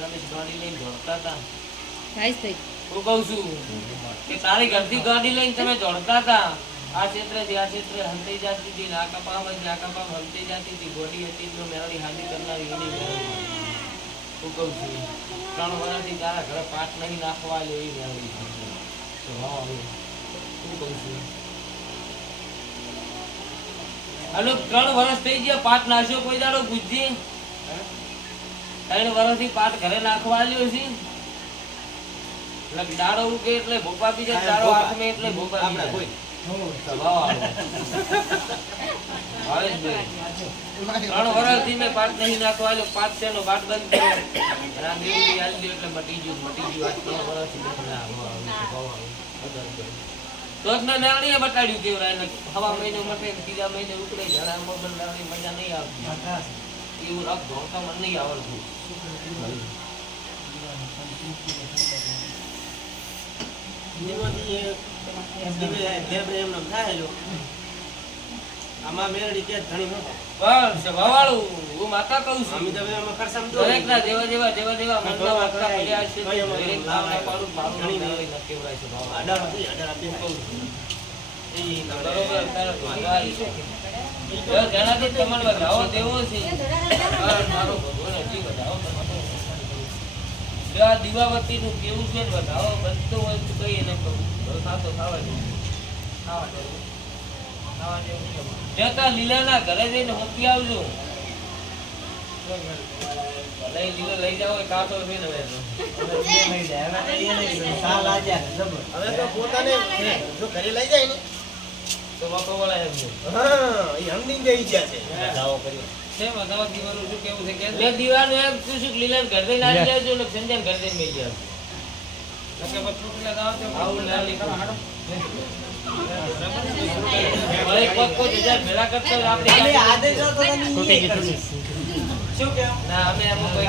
દાડા ગાડી લઈને દોડતા હતા. ભાઈસભાઈ હું કહું છું કે તારી ઘરથી ગાડી લઈને તમે દોડતા હતા. આ ક્ષેત્રથી આ ક્ષેત્રે હલતી જતી હતી ને આ કપામાંથી આ કપામ હલતી જતી હતી. ગોડી હતી તો મેળવી હાજરી કરનારી એની હું કહું છું ત્રણ વર્ષથી તારા ઘરે પાટ નહીં નાખવા એવી મેળવી. હું કહું છું હાલો ત્રણ વર્ષ થઈ ગયા પાટ નાખ્યો કોઈ દાડો બુદ્ધિ? ત્રણ વર્ષથી પાટ ઘરે નાખવા આવ્યો છે. એટલે દાડો ઉગે એટલે ભોપા બીજા દાડો મે એટલે ભોપા. ભાવેશભાઈ, ત્રણ વર્ષથી મેં પાટ નહીં નાખવા બંધ કર્યો. એટલે મટી ગયું, મટી ગયું. આજ ત્રણ વર્ષથી મેં નારણીએ બતાડ્યું કેવરાય હવા મહિને મટે બીજા મહિને ઉતરે મોબાઈલ નારણી મજા નહીં આવતી. એવું રફ ધોળતા મને નહીં આવડતું દીવે. આમાં મેરડી કે ધણી મોટા. બસ સ્વભાવવાળું. હું માતા કહું છું અમે તો મનના પડ્યા દરેક પાડું મારું આપી કહું. એ બરોબર, તારે ભગવાન છે. જો જેનાથી તમને વધાવો દેવો છે પણ મારો ભગવાન હજી વધાવો તમારો. જો આ દીવાબત્તીનું કેવું છે બતાવો વધાવો બનતો હોય તો કઈ એને કહું સાતો ખાવા જેવું. થાવા જેવું. જેવું છે. લીલાના ઘરે જઈને મૂકી આવજો લઈ લીલો લઈ જાઓ એ છે ને તો. હવે તો પોતાને જો ઘરે લઈ જાય ને તો બાપા વાળા એમ હા એ હમણાં જઈ ગયા છે દાવો કર્યો છે વધાવો દીવાનું શું કેવું છે કે લે દીવાનું એમ શું શું લીલાને ઘરે જઈને આવી જાજો ને સંજયને ઘરે જઈને મેલી આવજો. આવું ના લીધું. હવે એક વખત કોઈ હજાર ભેળા કરતો હોય આપણે શું કેવું ના અમે એમાં કોઈ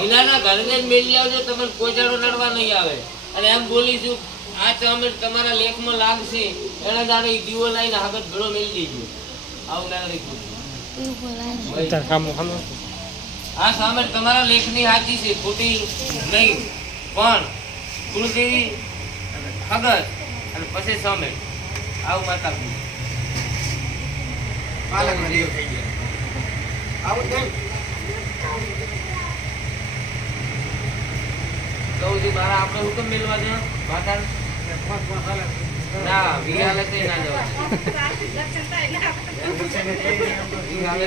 લીલાના ઘરે જઈને મેલી આવજો તમને કોઈ દાડો લડવા નહીં આવે. અને એમ બોલીશું આ તમે તમારા લેખમાં લાગશે. એના દાડે દીવો લઈને આગળ ભેળો મેલી દેજો. આવું આ સામે તમારા લેખની હાથી છે ખોટી નહીં. પણ કુળદેવી ખગર અને પછી સામે. આવું માતા પાલક થઈ ગયા. આવું થાય ને? કહું છું મારા આપણે હુકમ મેળવા દે માતા ના વિહાલે તે ના જવા વિહાલે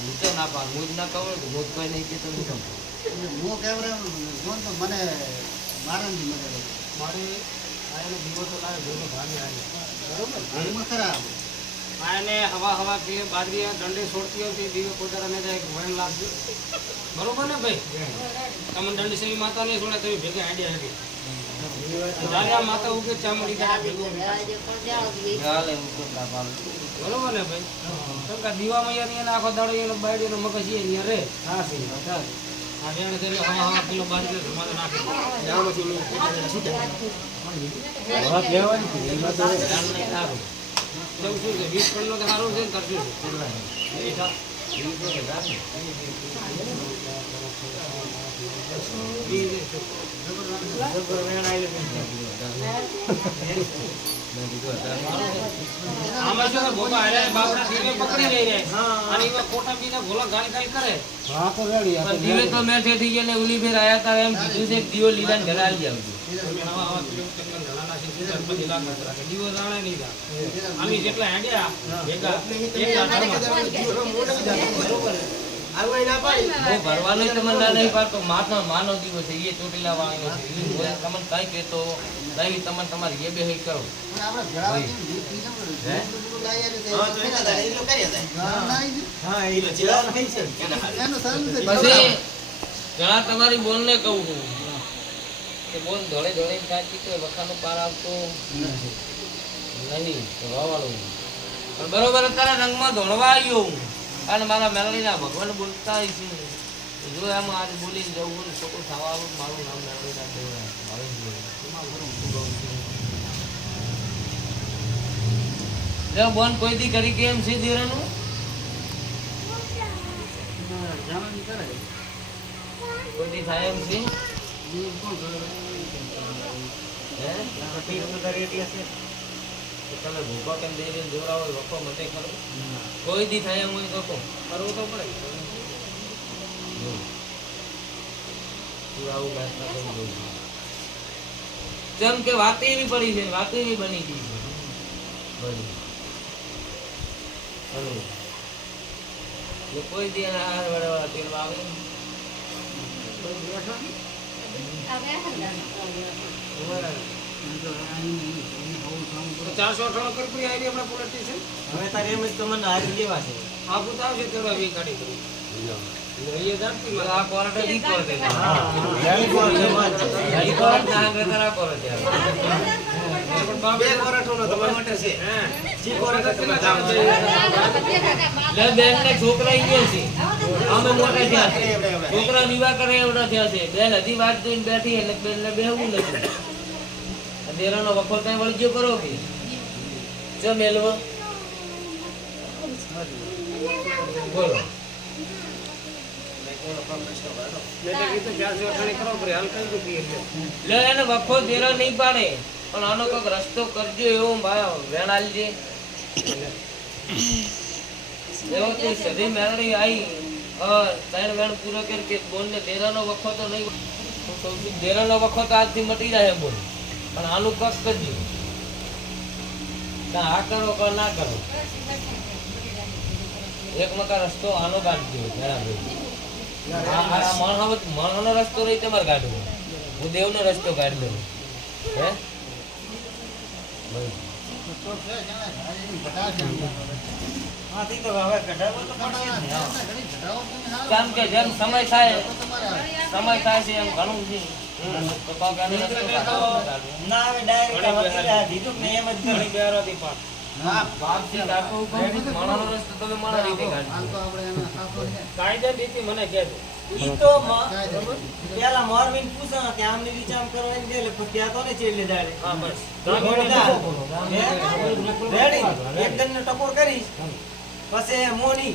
લાઈટ વગર ના કોણ હોય? કોણ હોય? ના, ના, કોણ હોય? આશી. આશી, રાજની રાણી. હું તો ના પાડું હું મારે ના કહું તો હું જ ભાગે નહીં કહેતો હું કેમ? આને હવા હવા કે બાજરી આ દંડી છોડતી હતી દીવે પોતાને જાય વણ લાગજો બરોબર ને ભાઈ તમે દંડી સેવી માતા નહીં છોડે તમે ભેગા આઈડિયા હતી આ માતા ઉગે ચામડી હું તો પાડું બરોબર ને ભાઈ કેમ કે દીવામાં યાર એને આખો દાડો એનો બાયડી એનો મગજ એ રે. હા છે આ વેણ છે હા હા કિલો બાજરી ધમાડો નાખી દે. જામાંથી મેં પોતાને છૂટે. ધ્યાન નહીં સારું કેવું શું છે વીસ પણનો તો સારું છે ને કરશું સા- છે. મેં કીધું અત્યારે આમાં છે, જેટલા હેંડ્યા ભેગા એટલા ઘરમાં. આવું અહીં ના પાડી હું ભરવાનો તમને ના નહીં પાડતો. માનો માનો દીવો છે એ ચોટીલા વાળો છે. તમને કઈ કહેતો નહીં તમે તમારી એ બે હઈ કરો. તો પછી ઘણા તમારી કહું છું કે બોલ ધોળે ધોળે કાચી વખાનો પાર આવતો નહીં તો વાવાળું પણ બરોબર અત્યારે રંગમાં ધોળવા આવ્યો હું. અને મારા મેલડીના ભગવાન બોલતા છે. જો એમ આજે બોલીને જવું ને છોકરું થવાનું મારું નામ મેલડીના દેવરાજ જો બોન કોઈ દી કરી કેમ છે દેરાનું? કોઈ દી થાય એમ છે? હે? તો તમે ભૂખો કેમ દઈ દઈને જોરાવો વખો મતે કરો કોઈ દી થાય એમ હોય તો કહો. કરવું તો પડે. તું આવું વાત ના કરી દઉં જેમ કે વાત એવી પડી છે વાત એવી બની ગઈ છે. હલો. જો કોઈ દી એના હાર તેલ તેલમાં આવે દિવસ તો ચારસો અઠાણું કરી આવી આપણા પોલીસ સ્ટેશન હવે તારે એમ જ તમને હારી લેવા છે. આપું તો આવશે વી ગાડી કરી. આ કોર્ટ કોર્ટ કોર્ટ ના કોર્ટ તમારા માટે છે. જી તમે. લે બેન ને છોકરા ઈ છે. અમે મોટા થયા છે. છોકરા વિવાહ કરે એવડા થયા છે. બેન હજી વાત જોઈને બેઠી એટલે બેન ને બેહવું નથી. આ દેરાનો વખો કઈ વળગ્યો કરો કે? જો મેલવો બોલો. વખો દેરા નહીં પાડે. પણ આનો રસ્તો કરજો એવો વેણ આલજે એવો તે સધી મેળવી આવી ત્રણ પૂરો કરી કે બોલ ને દેરાનો વખો તો નહીં. ધેરાનો વખો તો આજથી મટી જાય બોલ. પણ આનું કક કરજો આ કરો કે ના કરો. એક મકા રસ્તો આનો કાઢજો જણાવજો. આ આ રસ્તો રહી તમારે કાઢવો. હું દેવનો રસ્તો કાઢી દઉં હે? સમય થાય સમય થાય છે એમ ઘણું છે. ના ને. કાયદા રીતિ મને કહેજો ઈ કે આમ કરવાની દે એટલે ત્યાં તો ને ચેડલે દાડે હા બસ ટકોર કરીશ પછી મોની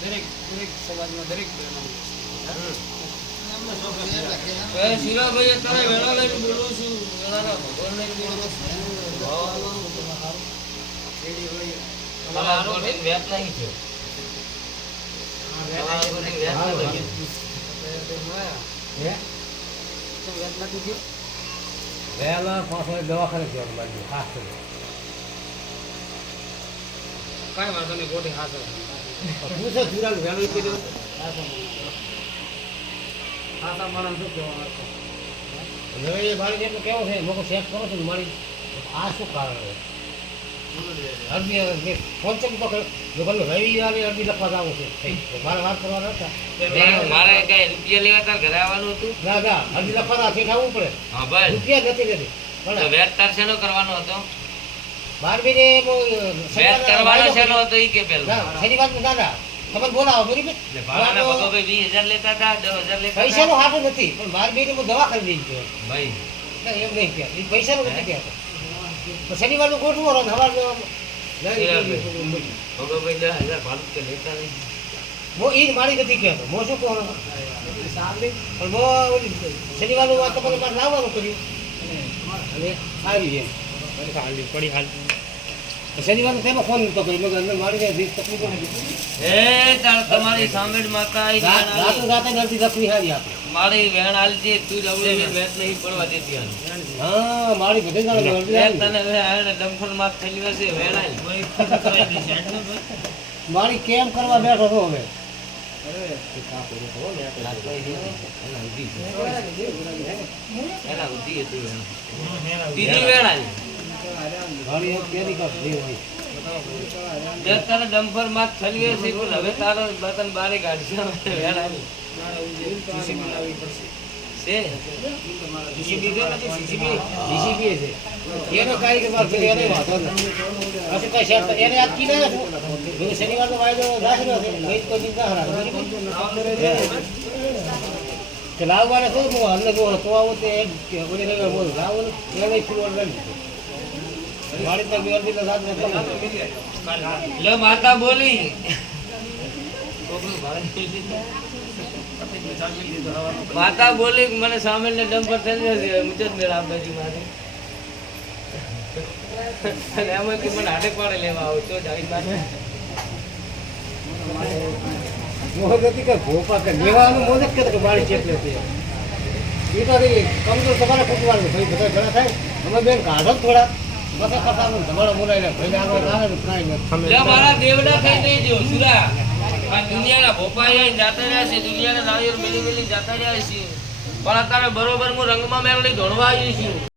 દરેક દરેક સમાજમાં દરેક શિવાભાઈ અત્યારે વેળા લઈને બોલું છું વેળાના ભગવાન લઈને બોલું છું. વ્યાપ નહીં થયો. વહેલા પાંચ દવાખાને જવાનું બાજુ ખાસ કરી કાંઈ વાંધો નહીં ગોઠી હાથે પૂછો ચૂડાનું વહેલું કહી દો હાથા માણસ શું કહેવાનું હવે એ મારી કેવું છે લોકો ચેક કરો છો મારી. આ શું કારણ છે? અરજી મેં પંચમ પકડ રવિવારે અરજી લખવા જવું છે? મારે વાત કરવાના હતા. મારે- મારે કઈ રૂપિયા લેવા તાર ઘરે આવવાનું હતું? ના ના. અરજી લખવા પડે. હા ભાઈ રૂપિયા નથી નથી પણ વ્યાજ તાર શેનો કરવાનો હતો? બાર મહિને મેચ કરવાનો છે નો તો ઈ કે પેલો. શનિવાર ના ના. તમે બોલાવો ભાડાના વીસ હજાર લેતા હતા દસ હજાર લેતા પૈસા નું હાટું નથી પણ બાર હું દવા ખરીદી ગયો ભાઈ. ના, એમ નહીં કહેવાય. એ પૈસાનું નથી કહેવાતું. તો શનિવારનું ગોઠવો ને સવારનું લઈ બરાબર. દસ હજાર ભાડું કે લેતા નહીં. હું ઈ મારી નથી કહેતો. મો શું કહું? પણ શનિવારનું વાત મારે લાવવાનું કર્યું. અને આવી એમ. તો શનિવારનું તેમાં ફોન નતો કર્યો મગર અંદર મારી જાય તકલીફ નથી. એ તાર તમારી સામે માતા આઈ રાત- રાતે રાતે તકલીફ આપે મારી વેણ આલજે તું જવડે મેચ નહીં પડવા દેતી હા મારી બધે નડતી તને વેણ ડમ્ફરમાં થેલી હશે વેણ આલ. મારી કેમ કરવા બેઠો છો હવે દીદી વેણ. ત્રીજી વેણ આલ. મારી એક કેરી જેવી હોય. તારે બતન બારે કાઢશે આલ. છે DCB છે ને જે DCB? DCB છે. એનો કારીગર માર ઘરે વાંધો નથી. હશે કાંઈ શેર એને આજ કીધા નથી. મેં શનિવારનો વાયદો રાખેલો છે. ગઈ કોઈ દી હરાવે. કે શું હું અમને જો આવું તે એમ કે ઓલી રવિવારે બોલું. લાવો એને ફૂલ લઈ લે માતા બોલી. માતા બોલી મને સામે ને ડમ્પર થઈ જશે મુજબ મેળ આ બાજુ લેવા આવો તો પાસે મોહ નથી કે ભોપા કે લેવાનું મોહ કે મારી ચેટલે છે એ તો કમજોર તમારે બધા ઘણા થાય. અમે બેન કાઢો થોડા. મારા દેવડા થઈ નહીં જો સુરા આ દુનિયાના ભોપાઈ જાતા રહ્યા છે, દુનિયાના નાળિયેર મેલી મેલી રહ્યા છે. પણ અત્યારે બરોબર હું રંગમાં મેળવી ધોળવા આવી છું.